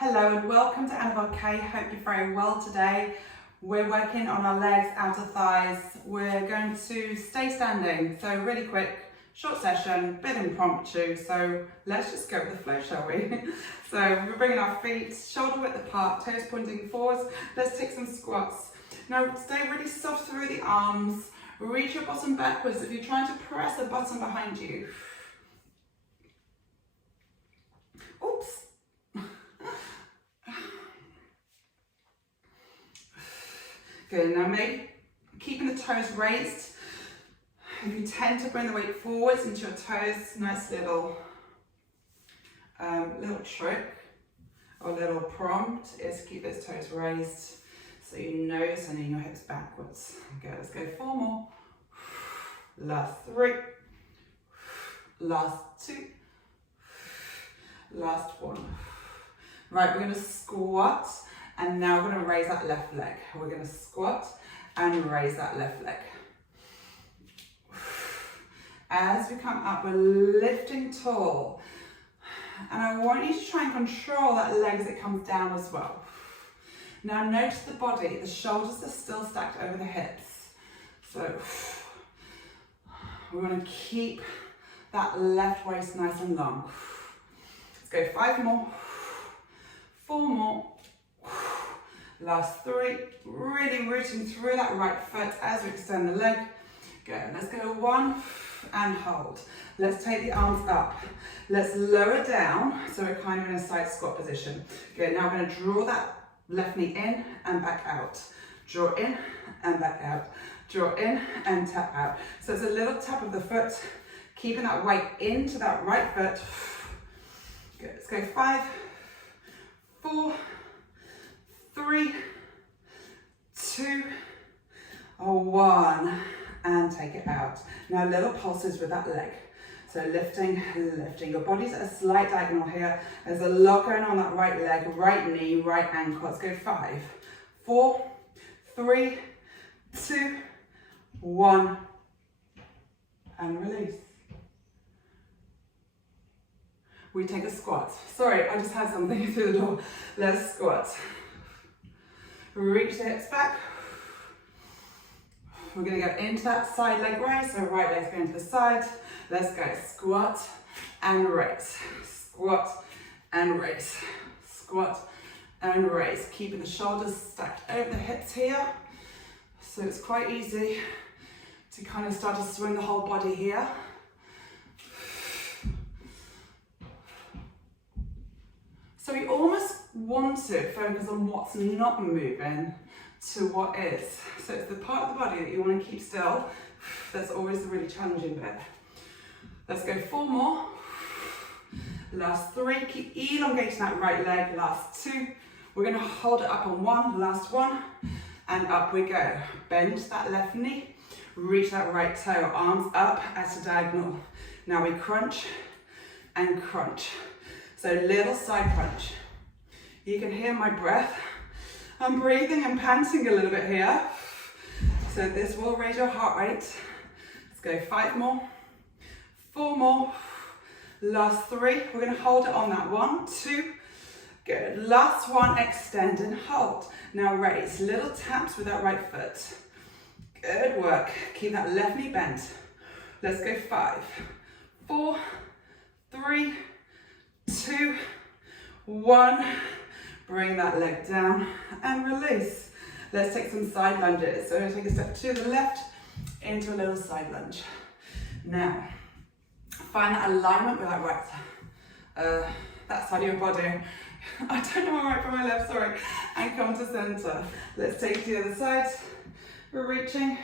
Hello and welcome to Annabelle K. Hope you're very well today. We're working on our legs, outer thighs. We're going to stay standing. So really quick, short session, bit impromptu. So let's just go with the flow, shall we? So we're bringing our feet shoulder width apart, toes pointing forwards. Let's take some squats. Now stay really soft through the arms. Reach your bottom backwards if you're trying to press the bottom behind you. Oops. Good, now maybe keeping the toes raised. If you tend to bring the weight forwards into your toes, nice little trick or little prompt is keep those toes raised so you know you're sending your hips backwards. Okay, let's go 4 more. Last 3. Last 2. Last 1. Right, we're going to squat. And now we're going to raise that left leg. We're going to squat and raise that left leg. As we come up, we're lifting tall. And I want you to try and control that leg as it comes down as well. Now notice the body, the shoulders are still stacked over the hips. So we want to keep that left waist nice and long. Let's go 5 more, 4 more. Last 3, really rooting through that right foot as we extend the leg. Good, let's go 1 and hold. Let's take the arms up. Let's lower down so we're kind of in a side squat position. Good, now we're going to draw that left knee in and back out. Draw in and back out. Draw in and tap out. So it's a little tap of the foot, keeping that weight into that right foot. Good, let's go 5, 4, 3, 2, 1, and take it out. Now little pulses with that leg. So lifting. Your body's at a slight diagonal here. There's a lot going on that right leg, right knee, right ankle. Let's go 5, 4, 3, 2, 1, and release. We take a squat. Sorry, I just had something through the door. Let's squat. Reach the hips back. We're going to go into that side leg raise. So right leg's going to the side. Let's go squat and raise. Squat and raise. Squat and raise. Keeping the shoulders stacked over the hips here. So it's quite easy to kind of start to swing the whole body here. So we almost want to focus on what's not moving to what is. So it's the part of the body that you want to keep still. That's always the really challenging bit. Let's go 4 more. Last 3. Keep elongating that right leg. Last 2. We're going to hold it up on 1. Last 1. And up we go. Bend that left knee. Reach that right toe. Arms up at a diagonal. Now we crunch and crunch. So little side crunch. You can hear my breath. I'm breathing and panting a little bit here. So this will raise your heart rate. Let's go 5 more, 4 more. Last 3. We're going to hold it on that 1, 2. Good. Last 1. Extend and hold. Now raise. Little taps with that right foot. Good work. Keep that left knee bent. Let's go 5, 4, 3, 2, 1. Bring that leg down and release. Let's take some side lunges. So we're going to take a step to the left into a little side lunge. Now, find that alignment with that right, that side of your body. I don't know my right from my left, sorry. And come to center. Let's take it to the other side. We're reaching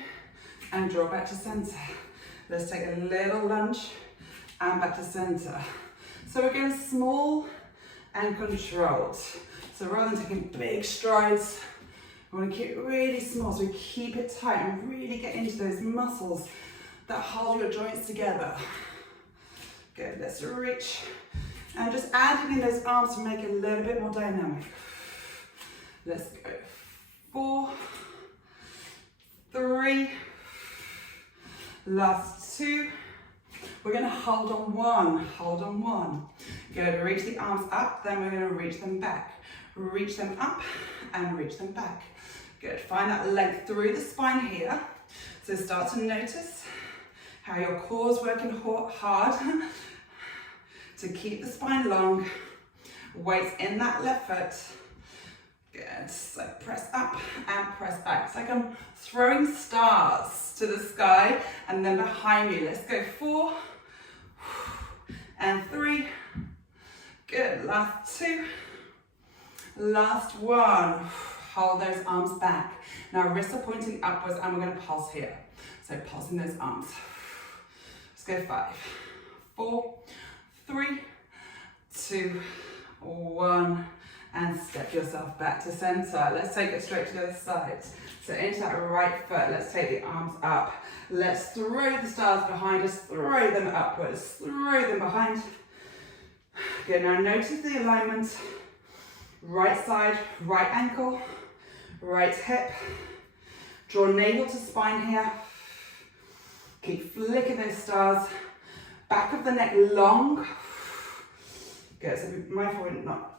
and draw back to center. Let's take a little lunge and back to center. So we're going small and controlled. So rather than taking big strides, we want to keep it really small so we keep it tight and really get into those muscles that hold your joints together. Good, let's reach. And just adding in those arms to make it a little bit more dynamic. Let's go 4, 3, last 2, We're going to hold on one, hold on one. Good, reach the arms up, then we're going to reach them back. Reach them up and reach them back. Good, find that length through the spine here. So start to notice how your core's working hard to keep the spine long. Weights in that left foot. Good, so press up and press back. It's like I'm throwing stars to the sky and then behind me. Let's go 4 and 3. Good, last 2. Last 1. Hold those arms back. Now wrists are pointing upwards and we're going to pulse here. So pulsing those arms. Let's go 5, 4, 3, 2, 1. And step yourself back to center. Let's take it straight to the other side. So into that right foot, let's take the arms up. Let's throw the stars behind us, throw them upwards, throw them behind. Good, now notice the alignment. Right side, right ankle, right hip. Draw navel to spine here. Keep flicking those stars. Back of the neck long. Good, so be mindful not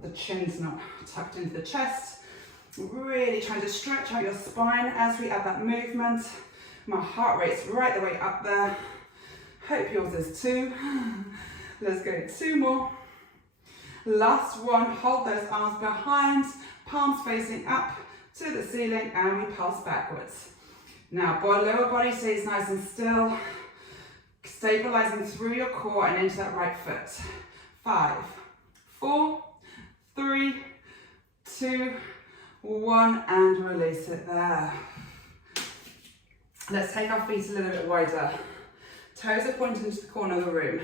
the chin's not tucked into the chest. Really trying to stretch out your spine as we add that movement. My heart rate's right the way up there. Hope yours is too. Let's go 2 more. Last 1, hold those arms behind, palms facing up to the ceiling, and we pulse backwards. Now, lower body stays nice and still, stabilizing through your core and into that right foot. 5, 4, 3, 2, 1, and release it there. Let's take our feet a little bit wider. Toes are pointing to the corner of the room.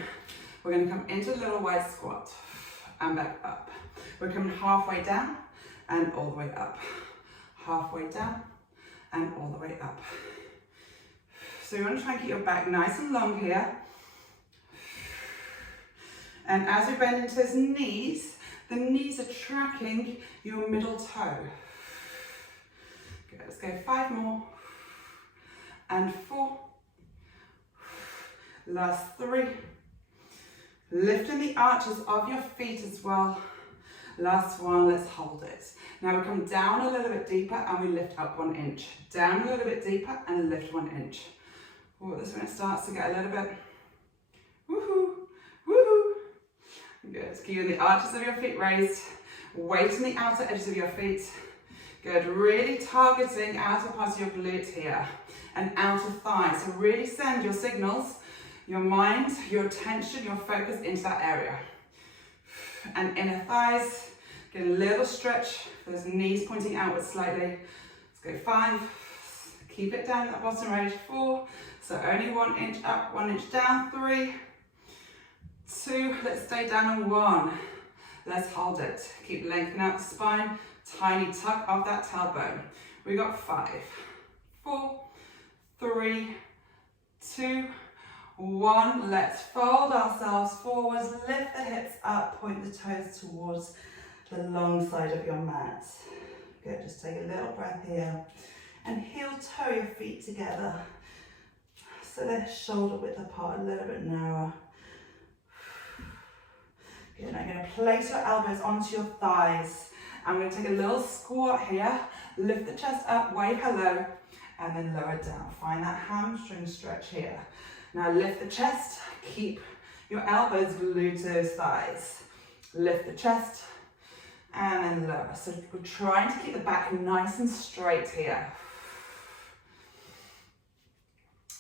We're going to come into a little wide squat and back up. We're coming halfway down and all the way up. Halfway down and all the way up. So you want to try and keep your back nice and long here. And as we bend into those knees, the knees are tracking your middle toe. Good, let's go 5 more. And 4. Last 3. Lifting the arches of your feet as well. Last 1, let's hold it. Now we come down a little bit deeper and we lift up 1 inch. Down a little bit deeper and lift 1 inch. Oh, this is when it starts to get a little bit, woohoo, woohoo. Good, keeping the arches of your feet raised. Weight in the outer edges of your feet. Good, really targeting outer parts of your glutes here and outer thighs. So really send your signals, your mind, your attention, your focus into that area. And inner thighs, get a little stretch, those knees pointing outwards slightly. Let's go 5, keep it down at the bottom range. 4, so only 1 inch up, 1 inch down. 3, 2, let's stay down on 1. Let's hold it. Keep lengthening out the spine, tiny tuck of that tailbone. We got 5, 4, 3, 2, 1, let's fold ourselves forwards, lift the hips up, point the toes towards the long side of your mat. Good, just take a little breath here. And heel toe your feet together. So they're shoulder width apart, a little bit narrower. Good, now you're going to place your elbows onto your thighs. I'm going to take a little squat here, lift the chest up, wave hello, and then lower down. Find that hamstring stretch here. Now lift the chest, keep your elbows glued to those thighs. Lift the chest and then lower. So we're trying to keep the back nice and straight here.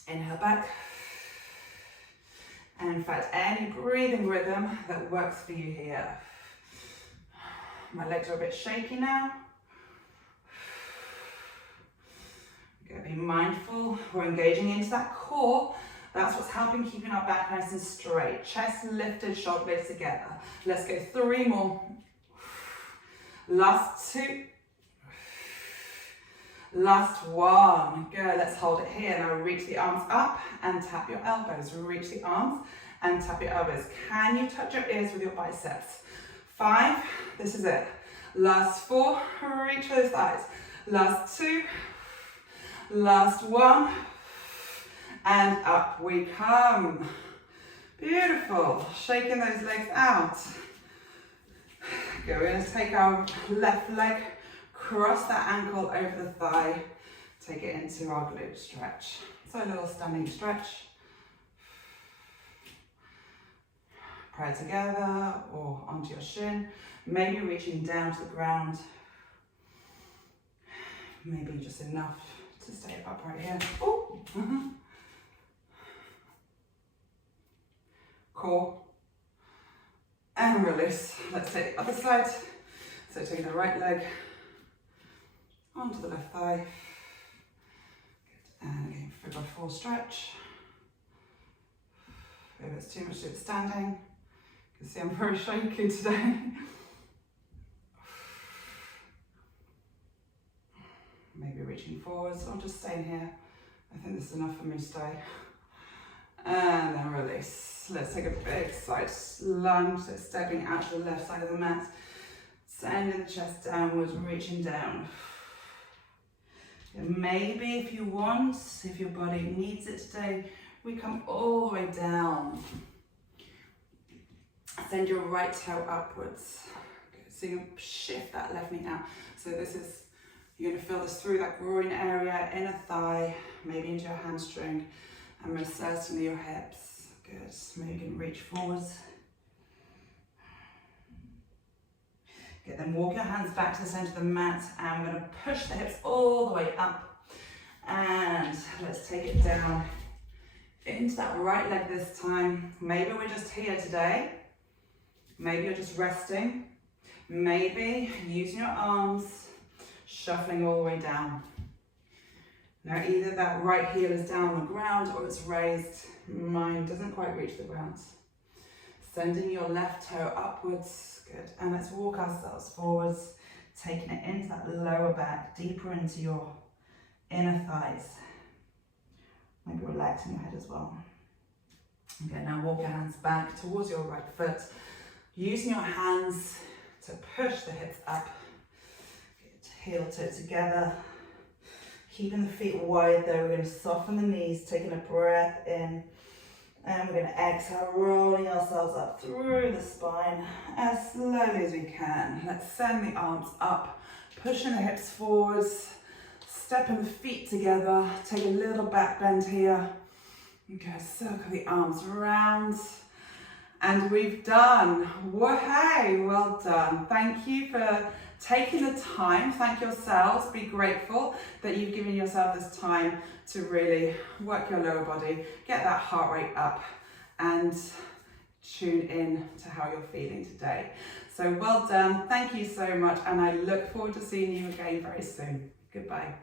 Inhale back. And in fact, any breathing rhythm that works for you here. My legs are a bit shaky now. You're going to be mindful. We're engaging into that core. That's what's helping keeping our back nice and straight. Chest lifted, shoulder blades together. Let's go 3 more. Last 2. Last 1. Good, let's hold it here. Now reach the arms up and tap your elbows. Reach the arms and tap your elbows. Can you touch your ears with your biceps? 5, this is it. Last 4, reach those thighs. Last 2, last 1, and up we come. Beautiful. Shaking those legs out. Good, we're going to take our left leg, cross that ankle over the thigh, take it into our glute stretch. So a little standing stretch. Prayer together or onto your shin. Maybe reaching down to the ground. Maybe just enough to stay up right here. Oh. Core. And release. Let's take the other side. So taking the right leg onto the left thigh. Good. And again, figure 4 stretch. If it's too much, do it standing. You can see I'm very shaky today. Maybe reaching forwards or just staying here. I think this is enough for me to stay. And then release. Let's take a big side lunge, so stepping out to the left side of the mat. Sending the chest downwards, reaching down. And maybe if you want, if your body needs it today, we come all the way down. Send your right toe upwards. Good. So you shift that left knee out. So this is, you're going to feel this through that groin area, inner thigh, maybe into your hamstring, and most certainly your hips. Good. Maybe you can reach forwards. Good. Then walk your hands back to the center of the mat, and we're going to push the hips all the way up. And let's take it down into that right leg this time. Maybe we're just here today. Maybe you're just resting. Maybe using your arms, shuffling all the way down. Now either that right heel is down on the ground or it's raised. Mine doesn't quite reach the ground. Sending your left toe upwards. Good. And let's walk ourselves forwards, taking it into that lower back, deeper into your inner thighs. Maybe relaxing your head as well. Okay, now walk your hands back towards your right foot. Using your hands to push the hips up. Good. Heel toe together. Keeping the feet wide though. We're going to soften the knees, taking a breath in. And we're going to exhale, rolling ourselves up through the spine as slowly as we can. Let's send the arms up, pushing the hips forwards, stepping the feet together, take a little back bend here. Okay, circle the arms around. And we've done. Hey, well done. Thank you for taking the time. Thank yourselves. Be grateful that you've given yourself this time to really work your lower body, get that heart rate up, and tune in to how you're feeling today. So well done. Thank you so much. And I look forward to seeing you again very soon. Goodbye.